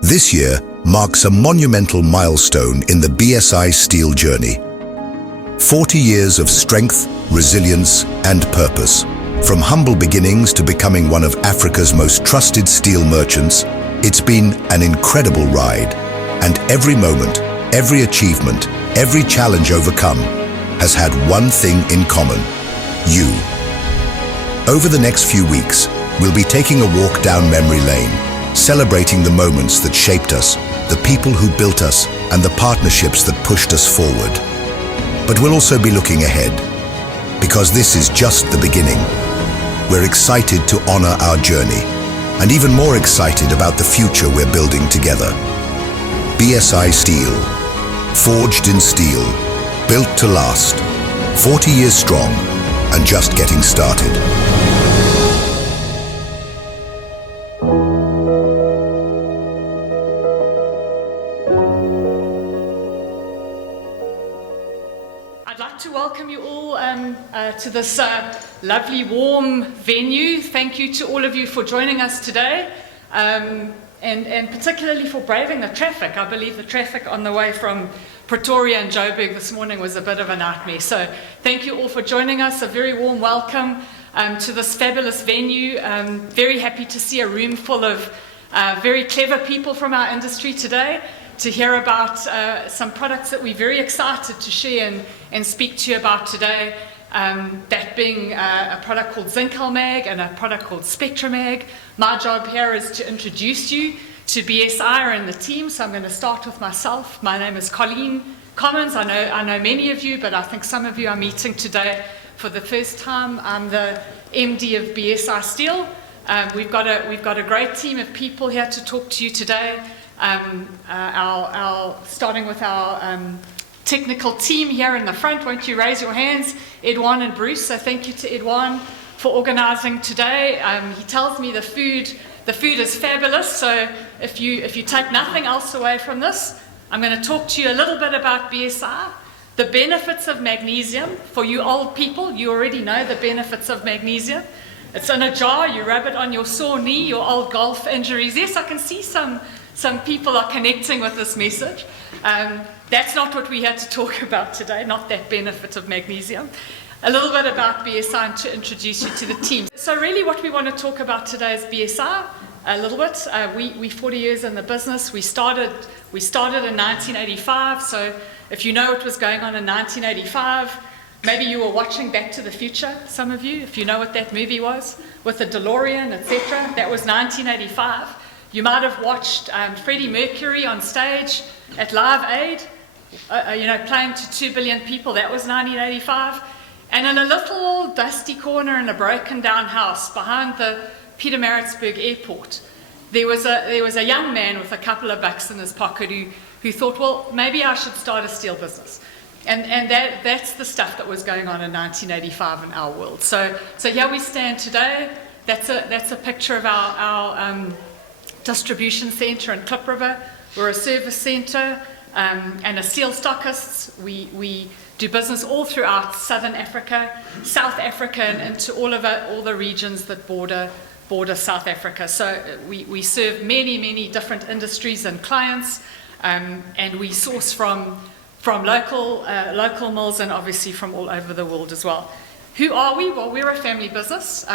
This year marks a monumental milestone in the BSI steel journey. 40 years of strength, resilience, and purpose. From humble beginnings to becoming one of Africa's most trusted steel merchants, it's been an incredible ride. And every moment, every achievement, every challenge overcome has had one thing in common: you. Over the next few weeks, we'll be taking a walk down memory lane, celebrating the moments that shaped us, the people who built us, and the partnerships that pushed us forward. But we'll also be looking ahead, because this is just the beginning. We're excited to honor our journey, and even more excited about the future we're building together. BSI Steel, forged in steel, built to last, 40 years strong, and just getting started. I'd like to welcome you all to this lovely, warm venue. Thank you to all of you for joining us today, and particularly for braving the traffic. I believe the traffic on the way from Pretoria and Joburg this morning was a bit of a nightmare. So thank you all for joining us. A very warm welcome to this fabulous venue. Very happy to see a room full of very clever people from our industry today to hear about some products that we're very excited to share and speak to you about today. That being a product called Zincalmag and a product called SpectraMag. My job here is to introduce you to BSI and the team, so I'm going to start with myself. My name is Colleen Commons. I know many of you, but I think some of you are meeting today for the first time. I'm the MD of BSI Steel. We've got a great team of people here to talk to you today. Starting with our technical team here in the front. Won't you raise your hands, Edwan and Bruce? So thank you to Edwan for organising today. He tells me the food is fabulous. So if you take nothing else away from this, I'm going to talk to you a little bit about BSI, the benefits of magnesium. For you old people, you already know the benefits of magnesium. It's in a jar. You rub it on your sore knee, your old golf injuries. Yes, I can see some people are connecting with this message. That's not what we had to talk about today, not that benefit of magnesium. A little bit about BSI and to introduce you to the team. So really what we want to talk about today is BSI a little bit. We're 40 years in the business. We started in 1985, so if you know what was going on in 1985, maybe you were watching Back to the Future, some of you, if you know what that movie was, with the DeLorean, etc. That was 1985. You might have watched Freddie Mercury on stage at Live Aid, playing to 2 billion people. That was 1985. And in a little dusty corner in a broken down house behind the Pietermaritzburg airport, there was a young man with a couple of bucks in his pocket who thought, well, maybe I should start a steel business. And that's the stuff that was going on in 1985 in our world. So here we stand today. That's a picture of our distribution centre in Klip River. We're a service centre and a steel stockists. We do business all throughout Southern Africa, South Africa, and into all the regions that border South Africa. So we serve many different industries and clients, and we source from local mills and obviously from all over the world as well. Who are we? Well, we're a family business.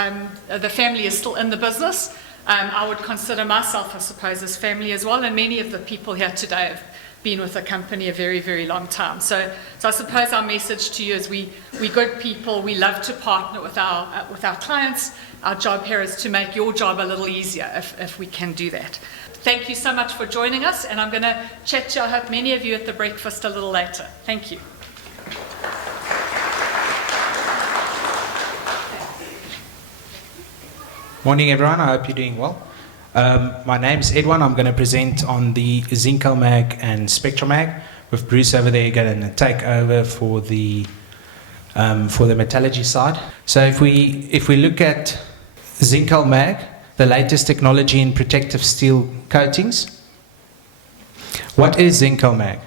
The family is still in the business. I would consider myself, I suppose, as family as well, and many of the people here today have been with the company a very long time. So I suppose our message to you is we good people. We love to partner with our clients. Our job here is to make your job a little easier if we can do that. Thank you so much for joining us, and I'm going to chat to you, I hope, many of you at the breakfast a little later. Thank you. Morning everyone, I hope you're doing well. My name is Edwan. I'm going to present on the Zincalmag and SpectraMag, with Bruce over there going to take over for the metallurgy side. So if we look at Zincalmag, the latest technology in protective steel coatings. What is Zincalmag?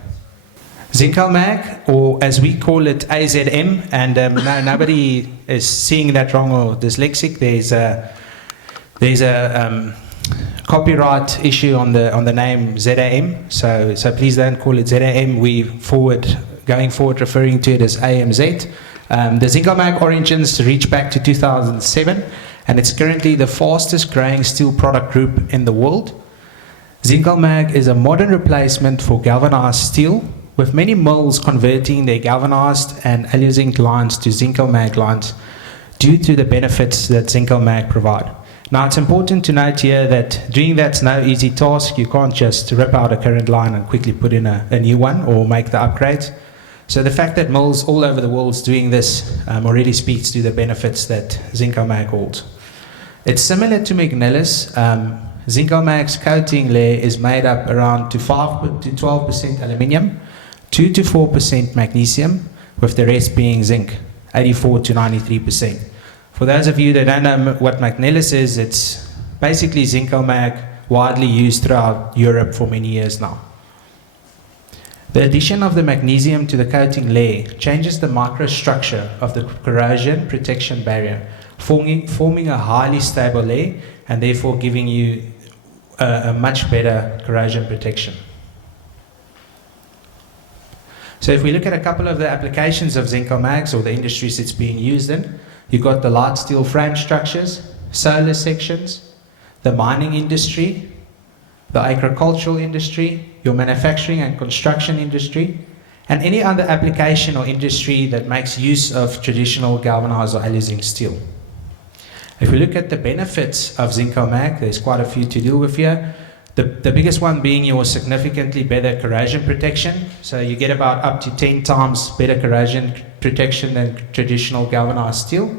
Zincalmag, or as we call it, AZM, and no, nobody is seeing that wrong or dyslexic. There's a copyright issue on the name ZAM, so please don't call it ZAM. Going forward referring to it as AMZ. The Zincalmag origins reach back to 2007, and it's currently the fastest growing steel product group in the world. Zincalmag is a modern replacement for galvanized steel, with many mills converting their galvanized and Alu-Zinc lines to Zincalmag lines due to the benefits that Zincalmag provide. Now, it's important to note here that doing that's no easy task. You can't just rip out a current line and quickly put in a new one or make the upgrades. So the fact that mills all over the world is doing this already speaks to the benefits that Zincalmag holds. It's similar to McNeilus. Zincalmag's coating layer is made up around to 5 to 12% aluminium, 2 to 4% magnesium, with the rest being zinc, 84 to 93%. For those of you that don't know what McNeilus is, it's basically Zincalmag, widely used throughout Europe for many years now. The addition of the magnesium to the coating layer changes the microstructure of the corrosion protection barrier, forming a highly stable layer and therefore giving you a much better corrosion protection. So if we look at a couple of the applications of Zincalmags or the industries it's being used in, you've got the light steel frame structures, solar sections, the mining industry, the agricultural industry, your manufacturing and construction industry, and any other application or industry that makes use of traditional galvanized or Alu-Zinc steel. If we look at the benefits of Zincalmag, there's quite a few to deal with here. The biggest one being your significantly better corrosion protection. So you get about up to 10 times better corrosion protection than traditional galvanized steel.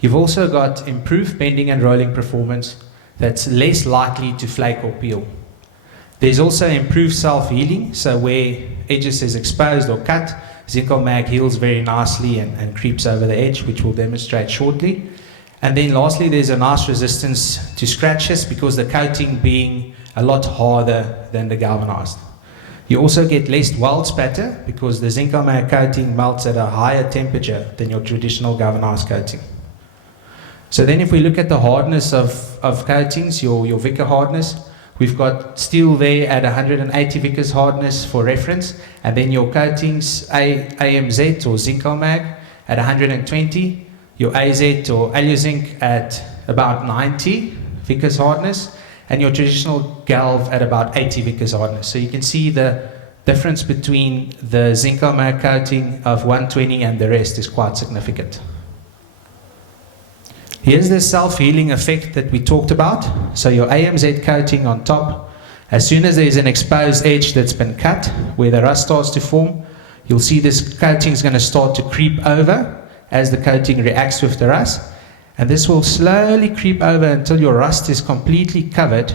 You've also got improved bending and rolling performance that's less likely to flake or peel. There's also improved self-healing, so where edges is exposed or cut, Zincalmag heals very nicely and creeps over the edge, which we'll demonstrate shortly. And then lastly, there's a nice resistance to scratches because the coating being a lot harder than the galvanized. You also get less weld spatter because the Zincalmag coating melts at a higher temperature than your traditional galvanized coating. So then if we look at the hardness of coatings, your Vickers hardness, we've got steel there at 180 Vickers hardness for reference, and then your coatings AMZ or Zincalmag at 120, your AZ or Alu-Zinc at about 90 Vickers hardness, and your traditional galv at about 80 Vickers hardness. So you can see the difference between the Zincalmag coating of 120 and the rest is quite significant. Here's the self-healing effect that we talked about. So your AMZ coating on top, as soon as there's an exposed edge that's been cut, where the rust starts to form, you'll see this coating is going to start to creep over as the coating reacts with the rust. And this will slowly creep over until your rust is completely covered,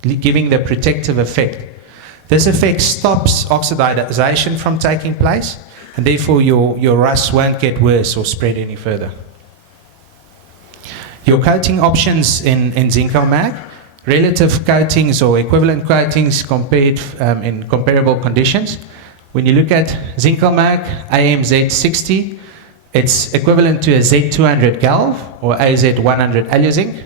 giving the protective effect. This effect stops oxidization from taking place, and therefore your rust won't get worse or spread any further. Your coating options in Zincalmag, relative coatings or equivalent coatings compared in comparable conditions. When you look at Zincalmag AMZ60, it's equivalent to a Z200 galv or AZ100 Alu-Zinc.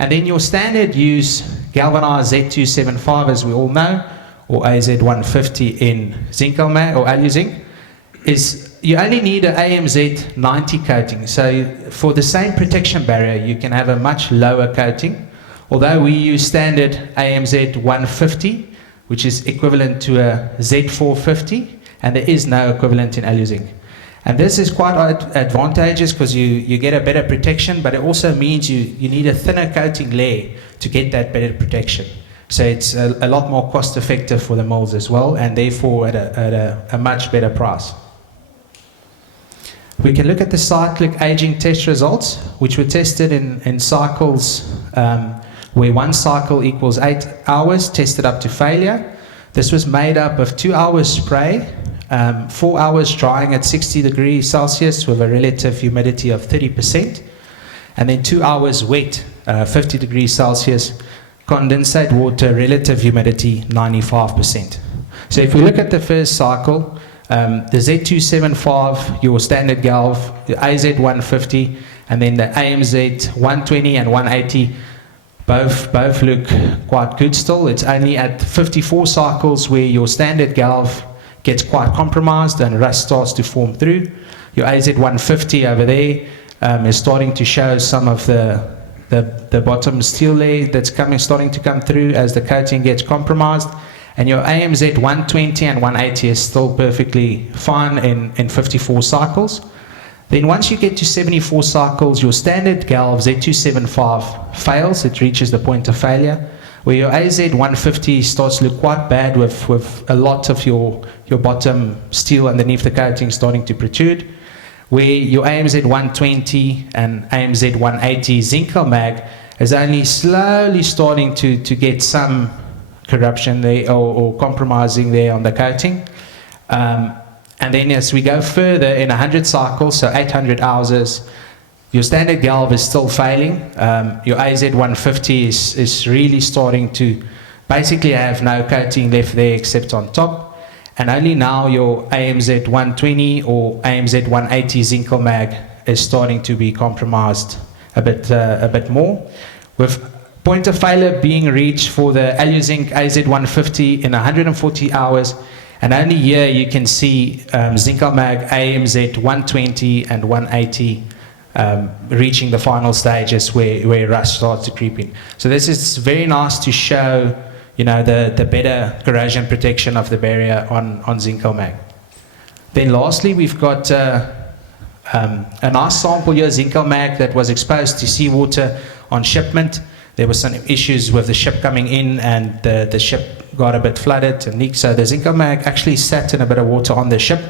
And then your standard use galvanized Z275, as we all know, or AZ150 in Zincalmag or Alu-Zinc, is you only need an AMZ 90 coating. So for the same protection barrier, you can have a much lower coating. Although we use standard AMZ 150, which is equivalent to a Z450, and there is no equivalent in Alu-Zinc. And this is quite advantageous because you get a better protection, but it also means you need a thinner coating layer to get that better protection. So it's a lot more cost effective for the molds as well, and therefore at a much better price. We can look at the cyclic aging test results, which were tested in cycles where one cycle equals 8 hours, tested up to failure. This was made up of 2 hours spray, 4 hours drying at 60 degrees Celsius with a relative humidity of 30%, and then 2 hours wet, 50 degrees Celsius, condensate water, relative humidity 95%. So if we look at the first cycle, the Z275, your standard galv, the AZ150, and then the AMZ 120 and 180 Both look quite good still. It's only at 54 cycles where your standard galv gets quite compromised and rust starts to form through. Your AZ150 over there is starting to show some of the bottom steel layer that's starting to come through as the coating gets compromised. And your AMZ 120 and 180 is still perfectly fine in 54 cycles. Then once you get to 74 cycles, your standard galv Z275 fails. It reaches the point of failure, where your AZ150 starts to look quite bad with a lot of your bottom steel underneath the coating starting to protrude, where your AMZ 120 and AMZ 180 Zincalmag is only slowly starting to get some corruption there or compromising there on the coating. And then as we go further in 100 cycles, so 800 hours, your standard galv is still failing. Your AZ150 is really starting to basically have no coating left there except on top. And only now your AMZ 120 or AMZ 180 Zincalmag is starting to be compromised a bit more. With point of failure being reached for the Alu-Zinc AZ150 in 140 hours, and only here you can see Zincalmag AMZ 120 and 180 reaching the final stages where rust starts to creep in. So this is very nice to show, you know, the better corrosion protection of the barrier on Zincalmag. Then lastly, we've got a nice sample here, Zincalmag, that was exposed to seawater on shipment. There were some issues with the ship coming in, and the ship got a bit flooded and leaked. So the Zincalmag actually sat in a bit of water on the ship.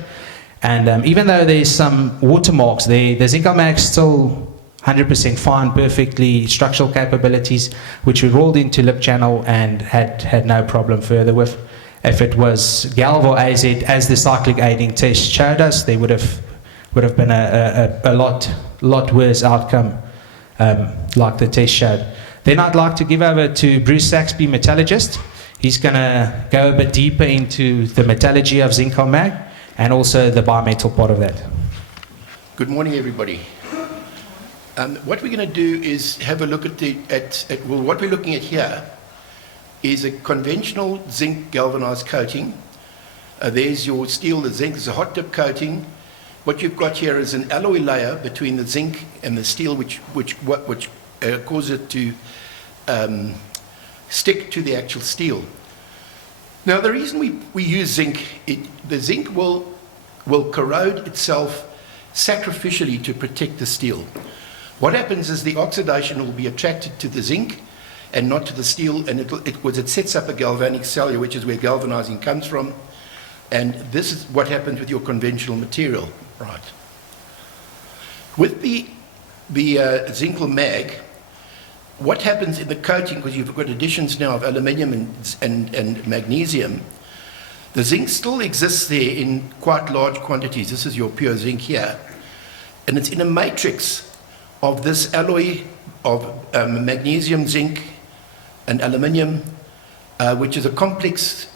And even though there's some watermarks there, the Zincalmag's still 100% fine, perfectly structural capabilities, which we rolled into lip channel and had no problem further with. If it was galv or AZ, as the cyclic aiding test showed us, there would have been a lot worse outcome, like the test showed. Then I'd like to give over to Bruce Saxby, metallurgist. He's going to go a bit deeper into the metallurgy of Zincalmag and also the bimetal part of that. Good morning, everybody. What we're going to do is have a look at well, what we're looking at here is a conventional zinc galvanized coating. There's your steel. The zinc is a hot dip coating. What you've got here is an alloy layer between the zinc and the steel, which causes it to stick to the actual steel. Now, the reason we use zinc, the zinc will corrode itself sacrificially to protect the steel. What happens is the oxidation will be attracted to the zinc and not to the steel, and it sets up a galvanic cell, which is where galvanizing comes from. And this is what happens with your conventional material, right? With the Zincalmag, what happens in the coating, because you've got additions now of aluminium and magnesium, the zinc still exists there in quite large quantities. This is your pure zinc here. And it's in a matrix of this alloy of magnesium, zinc, and aluminium, which is a complex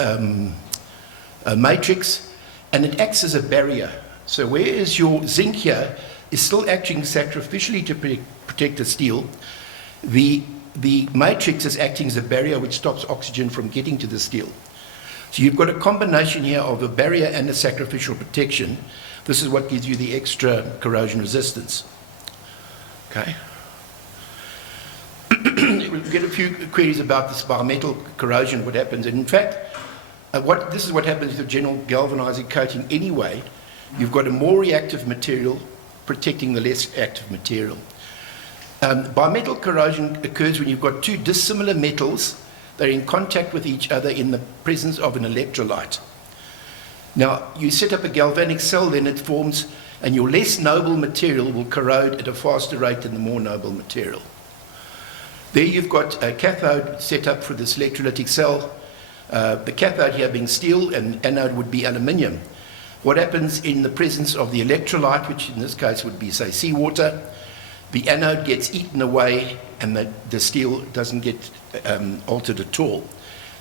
matrix, and it acts as a barrier. So whereas your zinc here is still acting sacrificially to protect the steel, the matrix is acting as a barrier which stops oxygen from getting to the steel. So you've got a combination here of a barrier and a sacrificial protection. This is what gives you the extra corrosion resistance. Okay. We'll get a few queries about this bimetal corrosion, what happens. And in fact, this is what happens with the general galvanizing coating anyway. You've got a more reactive material protecting the less active material. Bimetal corrosion occurs when you've got two dissimilar metals that are in contact with each other in the presence of an electrolyte. Now, you set up a galvanic cell, then it forms, and your less noble material will corrode at a faster rate than the more noble material. There you've got a cathode set up for this electrolytic cell. The cathode here being steel, and anode would be aluminium. What happens in the presence of the electrolyte, which in this case would be, say, seawater, the anode gets eaten away and the steel doesn't get altered at all.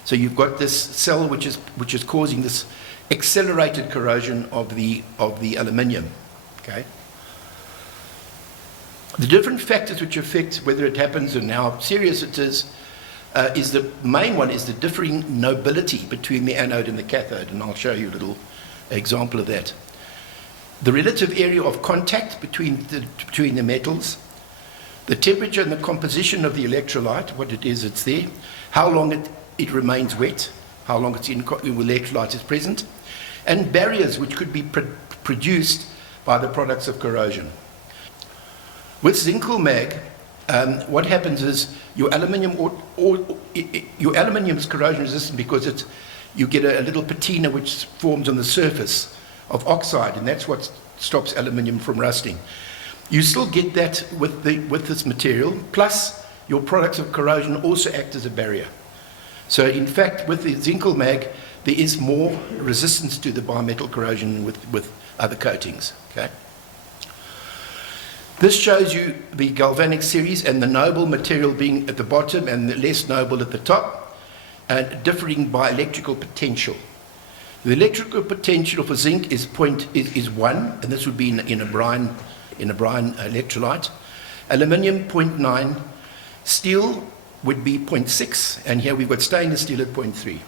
So you've got this cell which is causing this accelerated corrosion of the aluminium. Okay. The different factors which affect whether it happens and how serious it is the main one is the differing nobility between the anode and the cathode, and I'll show you a little example of that. The relative area of contact between the metals, the temperature and the composition of the electrolyte, what it is it's there, how long it remains wet, how long its electrolyte is present, and barriers which could be produced by the products of corrosion. With Zincalmag, what happens is your aluminium is corrosion resistant because you get a little patina which forms on the surface of oxide, and that's what stops aluminium from rusting. You still get that with this material, plus your products of corrosion also act as a barrier. So in fact, with the Zincalmag, there is more resistance to the bimetal corrosion with other coatings. Okay. This shows you the galvanic series and the noble material being at the bottom and the less noble at the top, and differing by electrical potential. The electrical potential for zinc is 1, and this would be in a brine electrolyte. Aluminium 0.9, steel would be 0.6, and here we've got stainless steel at 0.3.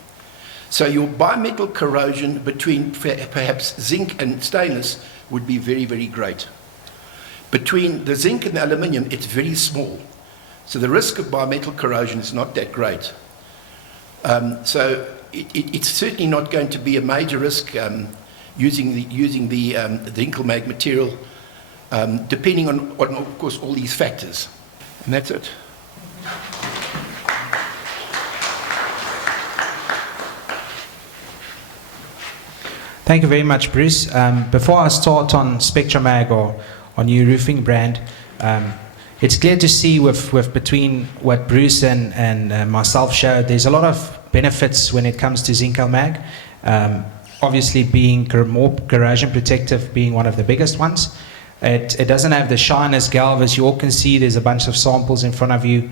So your bimetal corrosion between perhaps zinc and stainless would be very, very great. Between the zinc and the aluminium, it's very small. So the risk of bimetal corrosion is not that great. So it's certainly not going to be a major risk using the Zincalmag material, depending on, of course, all these factors. And that's it. Thank you very much, Bruce. Before I start on SpectraMag or our new roofing brand, it's clear to see with between what Bruce and myself showed, there's a lot of benefits when it comes to Zincalmag. Obviously being more corrosion protective being one of the biggest ones. It doesn't have the shine as Galv, as you all can see. There's a bunch of samples in front of you,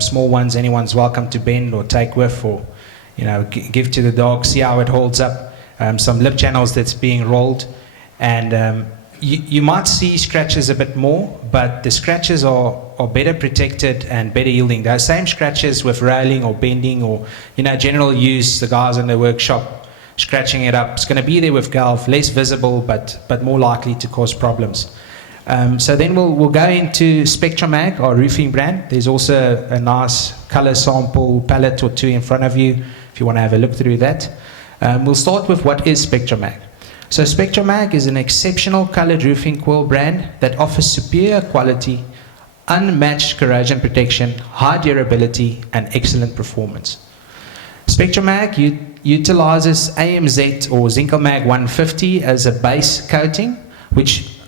small ones. Anyone's welcome to bend or take with, or give to the dog, see how it holds up. Some lip channels that's being rolled, and you might see scratches a bit more, but the scratches are better protected and better yielding. Those same scratches with railing or bending or general use, the guys in the workshop scratching it up, it's going to be there with Galv, less visible but more likely to cause problems. So then we'll go into SpectraMag, our roofing brand. There's also a nice color sample palette or two in front of you if you want to have a look through that. We'll start with what is SpectraMag. So SpectraMag is an exceptional colored roofing coil brand that offers superior quality, unmatched corrosion protection, high durability, and excellent performance. SpectraMag utilizes AMZ or Zincalmag 150 as a base coating, which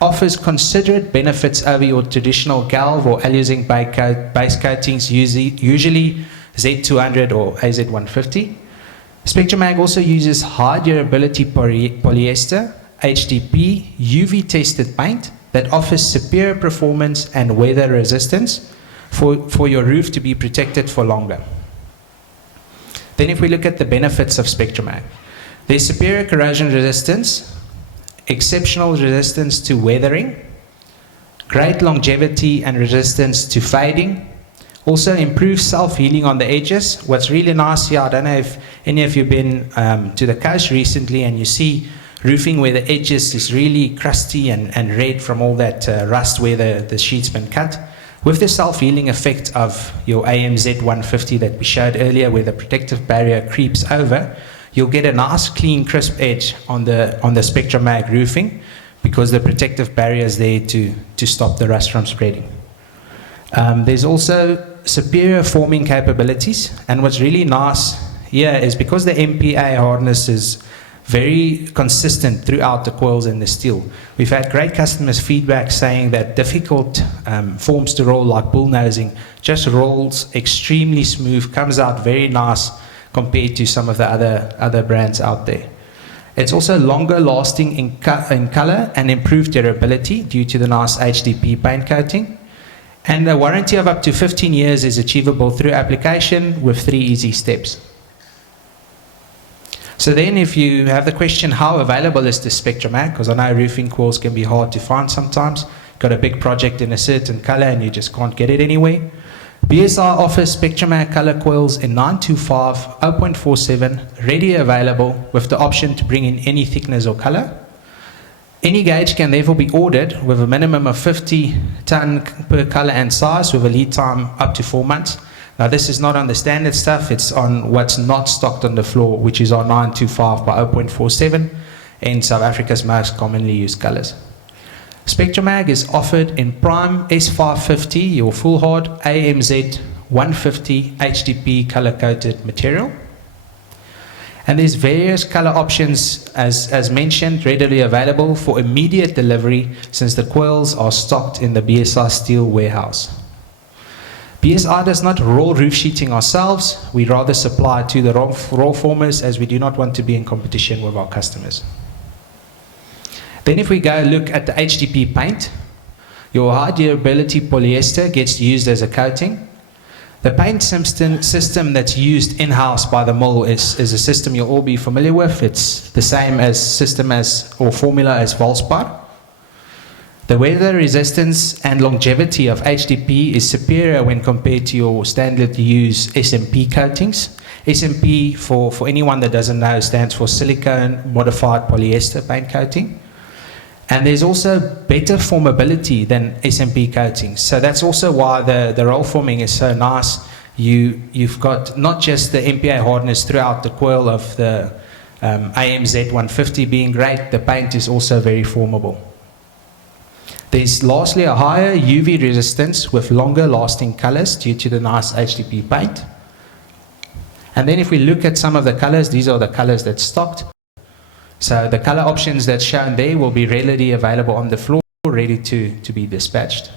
offers considerate benefits over your traditional Galv or Alu-Zinc base coatings, usually Z200 or AZ150. SpectraMag also uses high durability polyester, HDP, UV tested paint that offers superior performance and weather resistance for your roof to be protected for longer. Then if we look at the benefits of SpectraMag, there's superior corrosion resistance, exceptional resistance to weathering, great longevity and resistance to fading, also improves self-healing on the edges. What's really nice here, I don't know if any of you have been to the coast recently and you see roofing where the edges is really crusty and red from all that rust where the sheet's been cut. With the self-healing effect of your AMZ 150 that we showed earlier, where the protective barrier creeps over, you'll get a nice clean crisp edge on the SpectraMag roofing because the protective barrier is there to stop the rust from spreading. There's also superior forming capabilities, and what's really nice here is because the MPA hardness is very consistent throughout the coils and the steel. We've had great customers' feedback saying that difficult forms to roll like bullnosing just rolls extremely smooth, comes out very nice compared to some of the other brands out there. It's also longer lasting in color and improved durability due to the nice HDP paint coating. And a warranty of up to 15 years is achievable through application with 3 easy steps. So then if you have the question, how available is this SpectraMag? Because I know roofing coils can be hard to find sometimes. You got a big project in a certain color and you just can't get it anywhere. BSI offers SpectraMag color coils in 925, 0.47, ready available with the option to bring in any thickness or color. Any gauge can therefore be ordered with a minimum of 50 ton per color and size with a lead time up to 4 months. Now this is not on the standard stuff, it's on what's not stocked on the floor, which is our 925 by 0.47 in South Africa's most commonly used colors. SpectraMag is offered in prime S550, your full hard AMZ 150 HDP color coated material. And there's various color options as mentioned readily available for immediate delivery since the coils are stocked in the BSI steel warehouse. BSI does not roll roof sheeting ourselves, we rather supply to the raw formers as we do not want to be in competition with our customers. Then if we go look at the HDP paint, your high durability polyester gets used as a coating. The paint system that's used in-house by the mill is a system you'll all be familiar with. It's the same formula as Valspar. The weather resistance and longevity of HDP is superior when compared to your standard use SMP coatings. SMP, for anyone that doesn't know, stands for silicone modified polyester paint coating. And there's also better formability than SMP coatings. So that's also why the roll forming is so nice. You've got not just the MPA hardness throughout the coil of the AMZ 150 being great, the paint is also very formable. There's lastly a higher UV resistance with longer lasting colors due to the nice HDP paint. And then if we look at some of the colors, these are the colors that's stocked. So the color options that's shown there will be readily available on the floor, ready to be dispatched.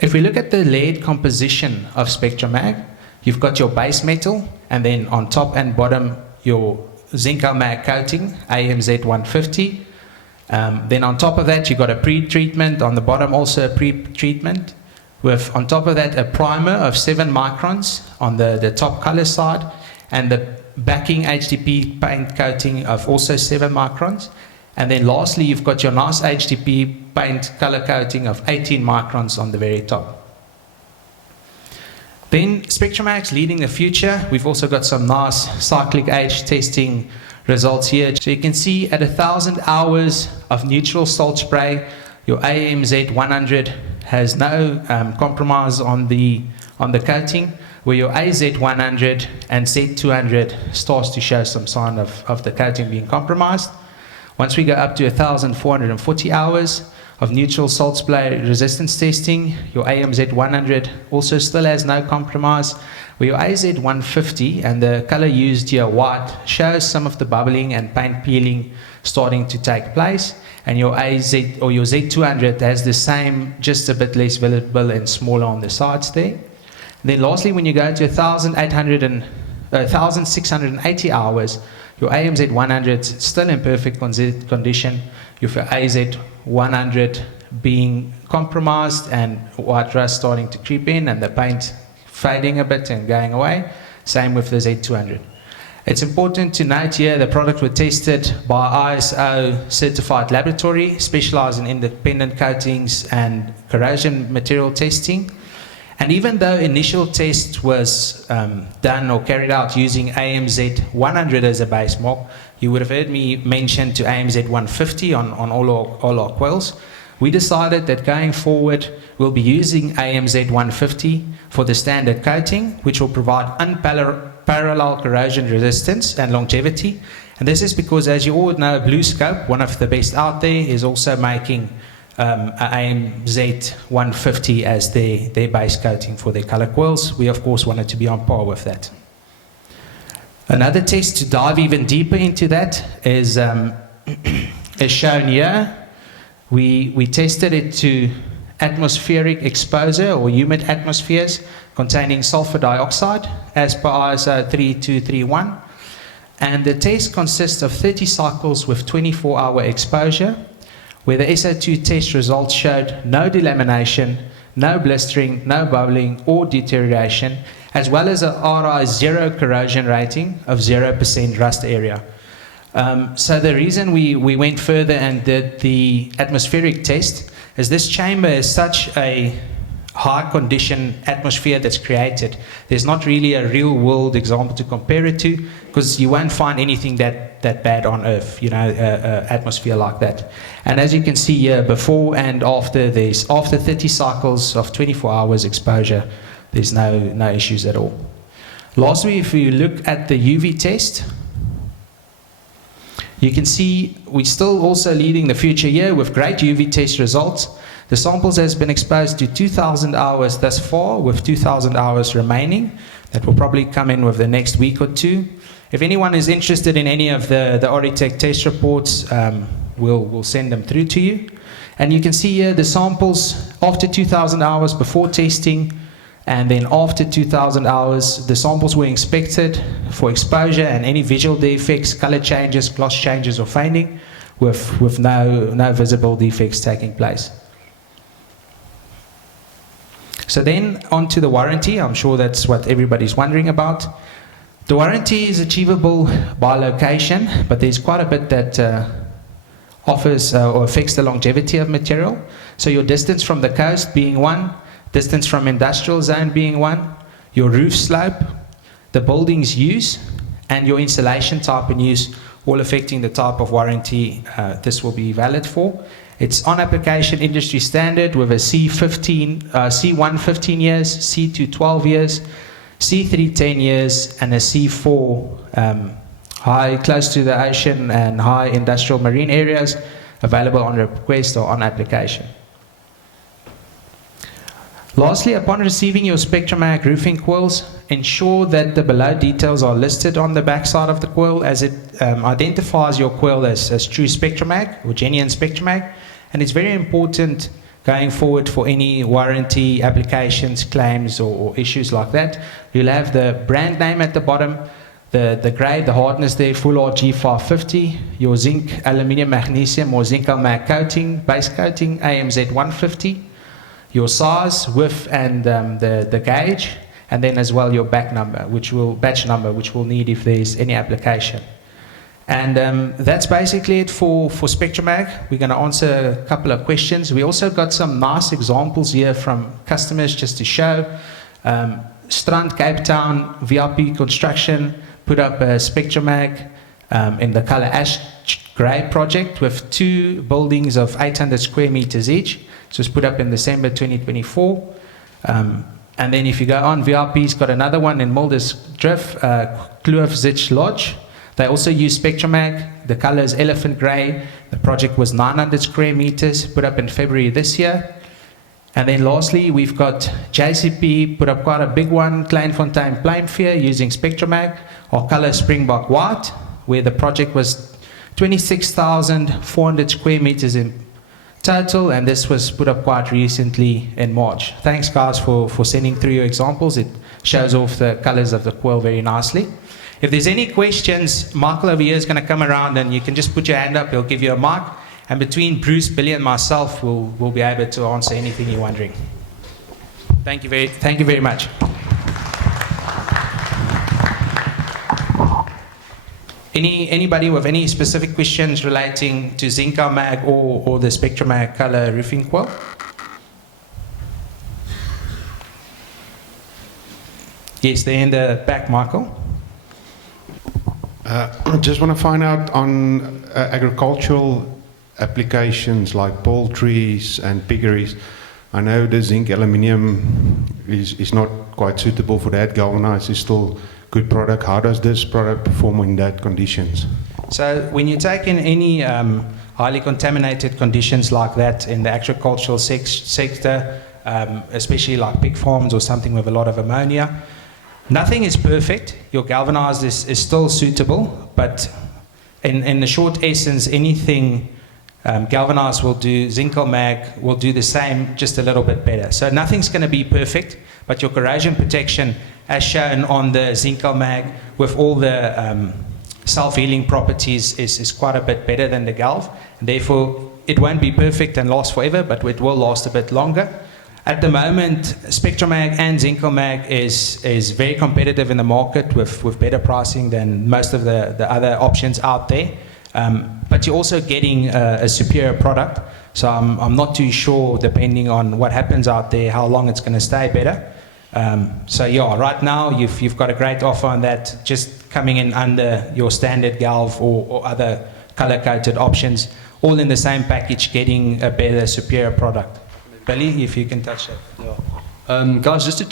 If we look at the layered composition of SpectraMag, you've got your base metal, and then on top and bottom, your Zincalmag coating, AMZ 150. Then on top of that, you've got a pre-treatment, on the bottom also a pre-treatment, with on top of that a primer of 7 microns on the top color side, and the backing HDP paint coating of also 7 microns. And then lastly, you've got your nice HDP paint color coating of 18 microns on the very top. Then SpectraMag's leading the future. We've also got some nice cyclic age testing results here. So you can see at 1,000 hours of neutral salt spray, your AMZ 100 has no compromise on the coating, where your AZ 100 and Z 200 starts to show some sign of the coating being compromised. Once we go up to 1,440 hours of neutral salt spray resistance testing, your AMZ 100 also still has no compromise, where your AZ 150 and the color used here, white, shows some of the bubbling and paint peeling starting to take place, and your AZ or your Z 200 has the same, just a bit less visible and smaller on the sides there. Then lastly, when you go to 1,680 hours, your AMZ 100 is still in perfect condition, with your AZ 100 being compromised and white rust starting to creep in and the paint fading a bit and going away. Same with the Z 200. It's important to note here the product was tested by ISO certified laboratory, specialized in independent coatings and corrosion material testing. And even though initial test was done or carried out using AMZ 100 as a base mark, you would have heard me mention to AMZ 150 on all our coils. We decided that going forward, we'll be using AMZ 150 for the standard coating, which will provide unparalleled corrosion resistance and longevity. And this is because, as you all know, Blue Scope, one of the best out there, is also making AMZ 150 as their base coating for their color coils. We of course wanted to be on par with that. Another test to dive even deeper into that is shown here. We tested it to atmospheric exposure or humid atmospheres containing sulfur dioxide as per ISO 3231, and the test consists of 30 cycles with 24-hour exposure, where the SO2 test results showed no delamination, no blistering, no bubbling or deterioration, as well as a RI 0 corrosion rating of 0% rust area. So the reason we went further and did the atmospheric test is this chamber is such a high condition atmosphere that's created. There's not really a real world example to compare it to, because you won't find anything that bad on Earth, atmosphere like that. And as you can see here, before and after, after 30 cycles of 24 hours exposure, there's no issues at all. Lastly, if you look at the UV test, you can see we're still also leading the future here with great UV test results. The samples has been exposed to 2,000 hours thus far, with 2,000 hours remaining. That will probably come in with the next week or two. If anyone is interested in any of the Oritech test reports, we'll send them through to you. And you can see here the samples after 2,000 hours before testing, and then after 2,000 hours, the samples were inspected for exposure and any visual defects, color changes, gloss changes, or fading, with no visible defects taking place. So then on to the warranty. I'm sure that's what everybody's wondering about. The warranty is achievable by location, but there's quite a bit that offers or affects the longevity of material. So your distance from the coast being one, distance from industrial zone being one, your roof slope, the building's use, and your insulation type and use, all affecting the type of warranty this will be valid for. It's on application industry standard with a C1 15 years, C2 12 years, C3 10 years, and a C4 high close to the ocean and high industrial marine areas, available on request or on application. Lastly, upon receiving your SpectraMag roofing coils, ensure that the below details are listed on the back side of the coil, as it identifies your coil as true SpectraMag or genuine SpectraMag. And it's very important going forward for any warranty applications, claims, or issues like that. You'll have the brand name at the bottom, the grade, the hardness there, full RG 550, your zinc, aluminium, magnesium, or Zincalmag coating, base coating, AMZ 150, your size, width, and the gauge, and then as well your batch number, which we'll need if there's any application. And that's basically it for SpectraMag. We're going to answer a couple of questions. We also got some nice examples here from customers just to show. Strand, Cape Town, VIP Construction put up a SpectraMag in the color ash grey project with 2 buildings of 800 square meters each. So it's put up in December 2024. And then if you go on, VIP's got another one in Mulder's Drift, Kloofzich Lodge. They also use SpectraMag. The color is elephant grey. The project was 900 square meters, put up in February this year. And then lastly, we've got JCP, put up quite a big one, Kleinfontein Plainveer, using SpectraMag, our color Springbok White, where the project was 26,400 square meters in total, and this was put up quite recently in March. Thanks guys for sending through your examples. It shows off the colors of the coil very nicely. If there's any questions, Michael over here is going to come around and you can just put your hand up, he'll give you a mic. And between Bruce, Billy and myself, we'll be able to answer anything you're wondering. Thank you very much. Anybody with any specific questions relating to Zincalmag or the SpectraMag color roofing coil? Yes, they're in the back, Michael. I just want to find out on agricultural applications like poultries and piggeries. I know the zinc aluminium is not quite suitable for that. Galvanized is still good product. How does this product perform in that conditions? So when you take in any highly contaminated conditions like that in the agricultural sector, especially like pig farms or something with a lot of ammonia, nothing is perfect. Your galvanized is still suitable, but in the short essence, anything galvanized will do, Zincalmag will do the same, just a little bit better. So nothing's going to be perfect, but your corrosion protection, as shown on the Zincalmag, with all the self-healing properties, is quite a bit better than the Galv. And therefore, it won't be perfect and last forever, but it will last a bit longer. At the moment, SpectraMag and Zincalmag is very competitive in the market with better pricing than most of the other options out there. But you're also getting a superior product. So I'm not too sure, depending on what happens out there, how long it's going to stay better. So yeah, right now you've got a great offer on that, just coming in under your standard galv or other color-coded options, all in the same package, getting a better, superior product. Billy, if you can touch that. Yeah. Guys, just to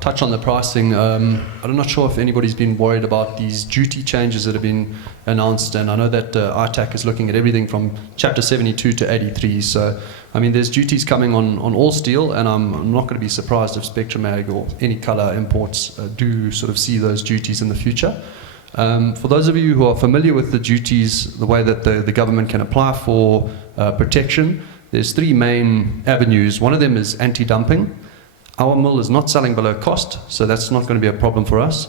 touch on the pricing, I'm not sure if anybody's been worried about these duty changes that have been announced, and I know that ITAC is looking at everything from Chapter 72 to 83, so I mean there's duties coming on all steel, and I'm not going to be surprised if SpectraMag or any colour imports do sort of see those duties in the future. For those of you who are familiar with the duties, the way that the government can apply for protection, there's three main avenues. One of them is anti-dumping. Our mill is not selling below cost, so that's not going to be a problem for us.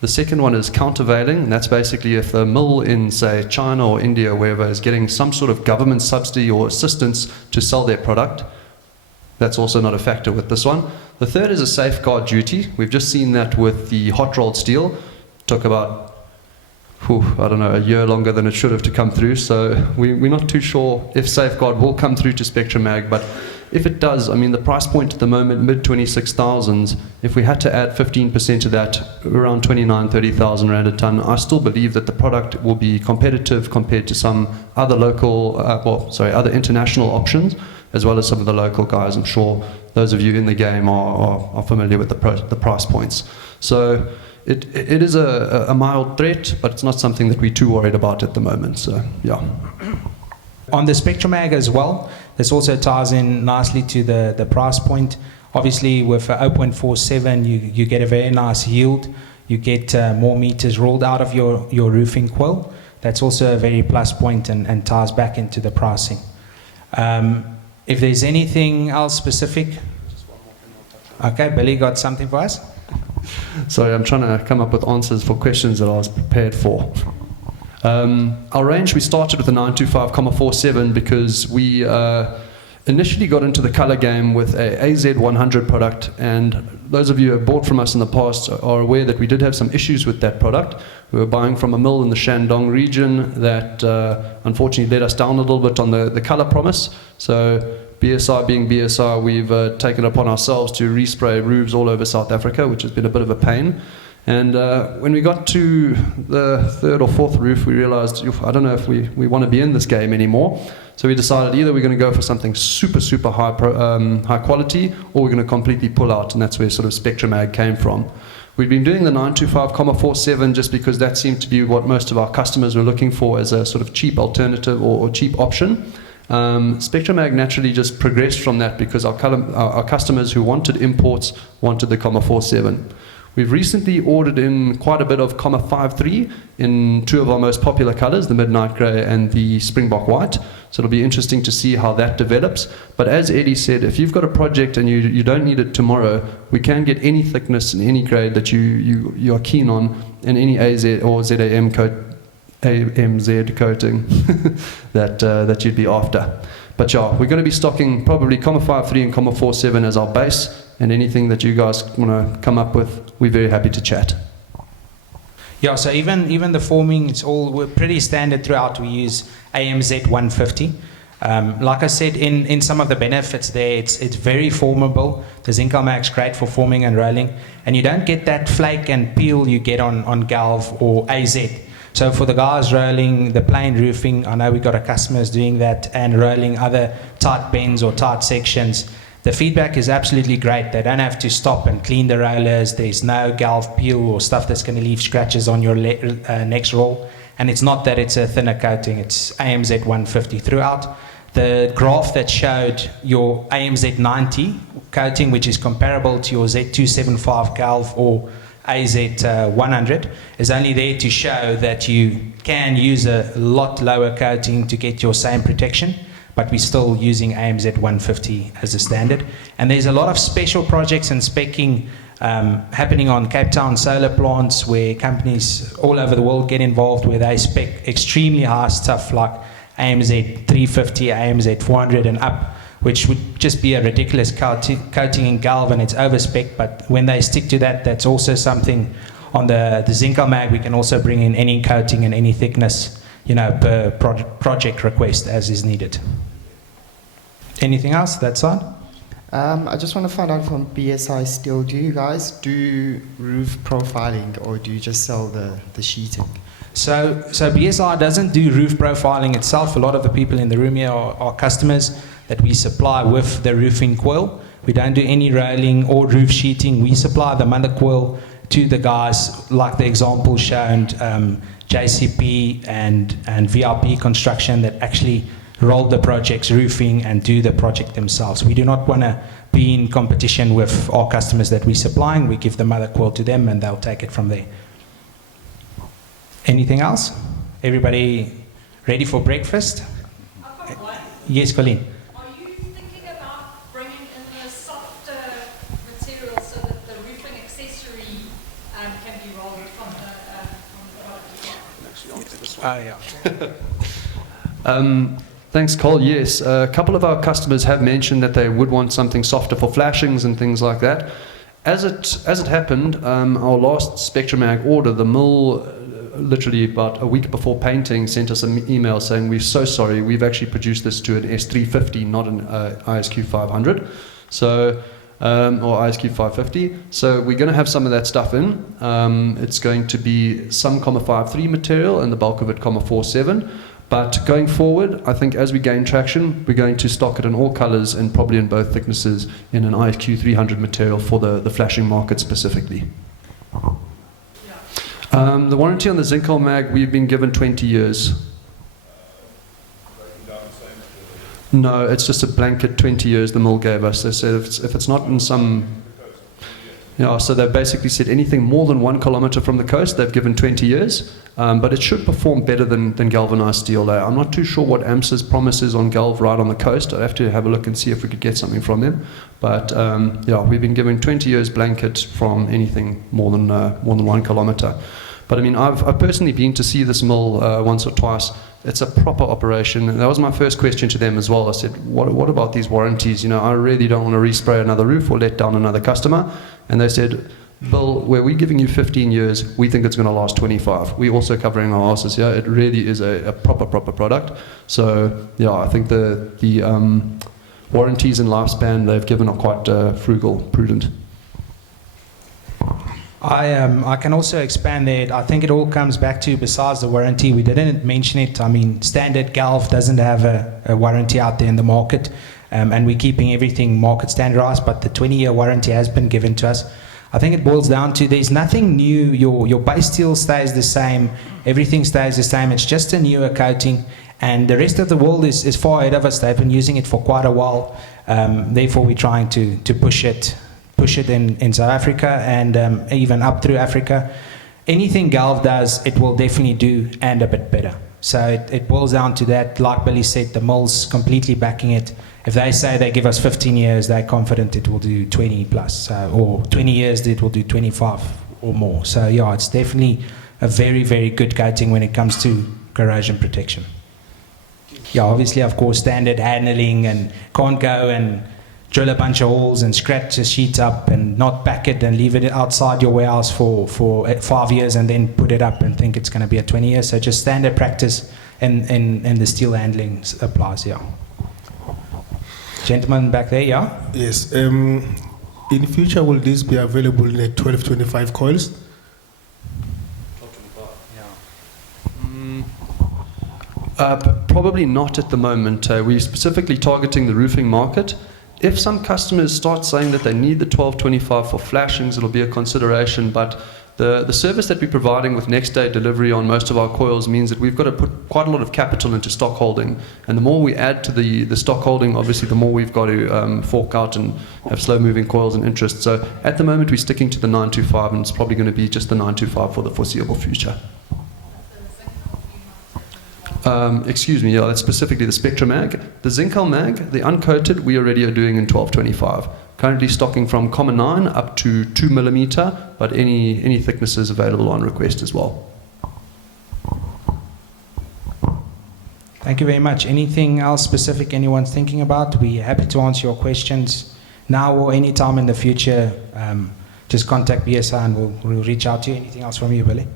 The second one is countervailing, and that's basically if the mill in, say, China or India or wherever is getting some sort of government subsidy or assistance to sell their product. That's also not a factor with this one. The third is a safeguard duty. We've just seen that with the hot rolled steel. Took about, I don't know, a year longer than it should have to come through, so we're not too sure if safeguard will come through to SpectraMag, but if it does, I mean the price point at the moment, mid-26,000s, if we had to add 15% to that, around 29,000-30,000 rand a ton, I still believe that the product will be competitive compared to some other local, other international options, as well as some of the local guys. I'm sure those of you in the game are familiar with the price points. So it is a mild threat, but it's not something that we're too worried about at the moment, so yeah. On the SpectraMag as well, this also ties in nicely to the price point. Obviously, with 0.47, you get a very nice yield. You get more meters rolled out of your roofing coil. That's also a very plus point and ties back into the pricing. If there's anything else specific. Okay, Billy got something for us? Sorry, I'm trying to come up with answers for questions that I was prepared for. Our range, we started with a 925,47 because we initially got into the color game with a AZ100 product, and those of you who have bought from us in the past are aware that we did have some issues with that product. We were buying from a mill in the Shandong region that unfortunately let us down a little bit on the color promise. So BSI being BSI, we've taken it upon ourselves to respray roofs all over South Africa, which has been a bit of a pain. And when we got to the third or fourth roof, we realized, I don't know if we want to be in this game anymore. So we decided either we're going to go for something super high quality, or we're going to completely pull out, and that's where sort of SpectraMag came from. We've been doing the 925,47 just because that seemed to be what most of our customers were looking for as a sort of cheap alternative or cheap option. SpectraMag naturally just progressed from that because our customers who wanted imports wanted the 47. We've recently ordered in quite a bit of 53 in two of our most popular colors, the Midnight Grey and the Springbok White. So it'll be interesting to see how that develops. But as Eddie said, if you've got a project and you don't need it tomorrow, we can get any thickness and any grade that you are keen on, and any AZ or ZAM AMZ coating that you'd be after. But yeah, we're going to be stocking probably 53 and 47 as our base, and anything that you guys want to come up with, we're very happy to chat. Yeah, so even the forming, we're pretty standard throughout. We use AMZ 150. Like I said, in some of the benefits there, it's very formable. The Zincalmag's great for forming and rolling, and you don't get that flake and peel you get on Galv or AZ. So for the guys rolling the plain roofing, I know we've got customers doing that and rolling other tight bends or tight sections. The feedback is absolutely great. They don't have to stop and clean the rollers. There's no galv peel or stuff that's going to leave scratches on your next roll. And it's not that it's a thinner coating. It's AMZ 150 throughout. The graph that showed your AMZ 90 coating, which is comparable to your Z275 galv or AZ 100, is only there to show that you can use a lot lower coating to get your same protection, but we're still using AMZ 150 as a standard. And there's a lot of special projects and speccing happening on Cape Town solar plants where companies all over the world get involved, where they spec extremely high stuff like AMZ 350, AMZ 400 and up, which would just be a ridiculous coating in galv, and it's overspec. But when they stick to that, that's also something on the Zincalmag. We can also bring in any coating and any thickness, per project request as is needed. Anything else that side? I just want to find out from BSI Steel, do you guys do roof profiling or do you just sell the sheeting? So BSI doesn't do roof profiling itself. A lot of the people in the room here are customers that we supply with the roofing coil. We don't do any railing or roof sheeting. We supply the mother coil to the guys, like the example shown, JCP and VRP Construction, that actually roll the projects, roofing, and do the project themselves. We do not want to be in competition with our customers that we're supplying. We give the mother coil to them and they'll take it from there. Anything else? Everybody ready for breakfast? I've got one. Yes, Colleen. Are you thinking about bringing in a softer material so that the roofing accessory can be rolled from the product? Yeah. Thanks, Cole. Yes, a couple of our customers have mentioned that they would want something softer for flashings and things like that. As it happened, our last SpectraMag order, the mill, literally about a week before painting, sent us an email saying, "We're so sorry, we've actually produced this to an S350, not an ISQ 500, so or ISQ 550. So we're going to have some of that stuff in. It's going to be some 53 material and the bulk of it 47. But going forward, I think as we gain traction, we're going to stock it in all colors and probably in both thicknesses in an ISQ 300 material for the flashing market specifically. The warranty on the Zincalmag, we've been given 20 years. No, it's just a blanket 20 years the mill gave us. They said if it's not in some... Yeah, so they basically said anything more than 1 kilometer from the coast, they've given 20 years, but it should perform better than galvanized steel. I'm not too sure what AMSA's promise is on galv right on the coast. I'd have to have a look and see if we could get something from them. But yeah, we've been given 20 years blanket from anything more than 1 kilometer. But I mean, I've personally been to see this mill once or twice. It's a proper operation. And that was my first question to them as well. I said, what about these warranties? You know, I really don't want to respray another roof or let down another customer. And they said, Bill, where we're giving you 15 years, we think it's going to last 25. We're also covering our asses here. It really is a proper product. So, yeah, I think the warranties and lifespan they've given are quite frugal, prudent. I can also expand that. I think it all comes back to, besides the warranty, we didn't mention it. I mean, standard galv doesn't have a warranty out there in the market, and we're keeping everything market standardized, but the 20-year warranty has been given to us. I think it boils down to there's nothing new. Your base steel stays the same. Everything stays the same. It's just a newer coating, and the rest of the world is far ahead of us. They've been using it for quite a while. Therefore, we're trying to push it in South Africa and even up through Africa. Anything galv does, it will definitely do, and a bit better. So it boils down to that. Like Billy said, the mill's completely backing it. If they say they give us 15 years, they're confident it will do 20 plus, or 20 years it will do 25 or more. So yeah, it's definitely a very, very good coating when it comes to corrosion protection. Yeah, obviously, of course, standard handling, and can't go and drill a bunch of holes and scratch the sheet up and not pack it and leave it outside your warehouse for 5 years and then put it up and think it's going to be a 20 years. So just standard practice in the steel handling applies, yeah. Gentleman back there, yeah? Yes. In the future, will this be available in the 1225 coils? Probably not at the moment. We're specifically targeting the roofing market. If some customers start saying that they need the 1225 for flashings, it'll be a consideration, but the service that we're providing with next day delivery on most of our coils means that we've got to put quite a lot of capital into stock holding, and the more we add to the stock holding, obviously the more we've got to fork out and have slow moving coils and interest. So at the moment we're sticking to the 925, and it's probably going to be just the 925 for the foreseeable future. Excuse me, yeah, that's specifically the SpectraMag. The Zincalmag, the uncoated, we already are doing in 1225. Currently stocking from 9 up to 2 millimeter, but any thickness is available on request as well. Thank you very much. Anything else specific anyone's thinking about? We're happy to answer your questions now or any time in the future. Just contact BSI and we'll reach out to you. Anything else from you, Billy?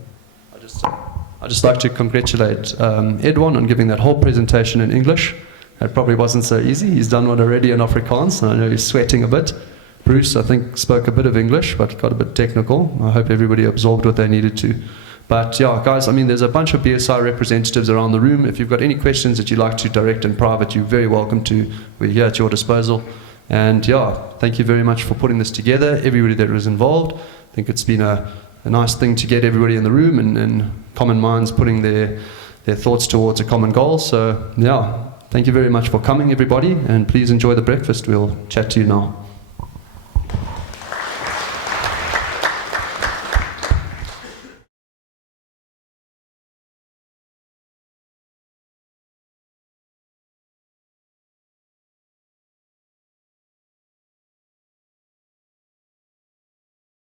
I'd just like to congratulate Edwin on giving that whole presentation in English, It probably wasn't so easy. He's done one already in Afrikaans, and I know he's sweating a bit. Bruce, I think, spoke a bit of English, but got a bit technical. I hope everybody absorbed what they needed to. But yeah, guys, I mean, there's a bunch of BSI representatives around the room. If you've got any questions that you'd like to direct in private, you're very welcome to. We're here at your disposal. And yeah, thank you very much for putting this together, everybody that was involved. I think it's been a nice thing to get everybody in the room and common minds putting their thoughts towards a common goal. So yeah, thank you very much for coming, everybody, and please enjoy the breakfast. We'll chat to you now.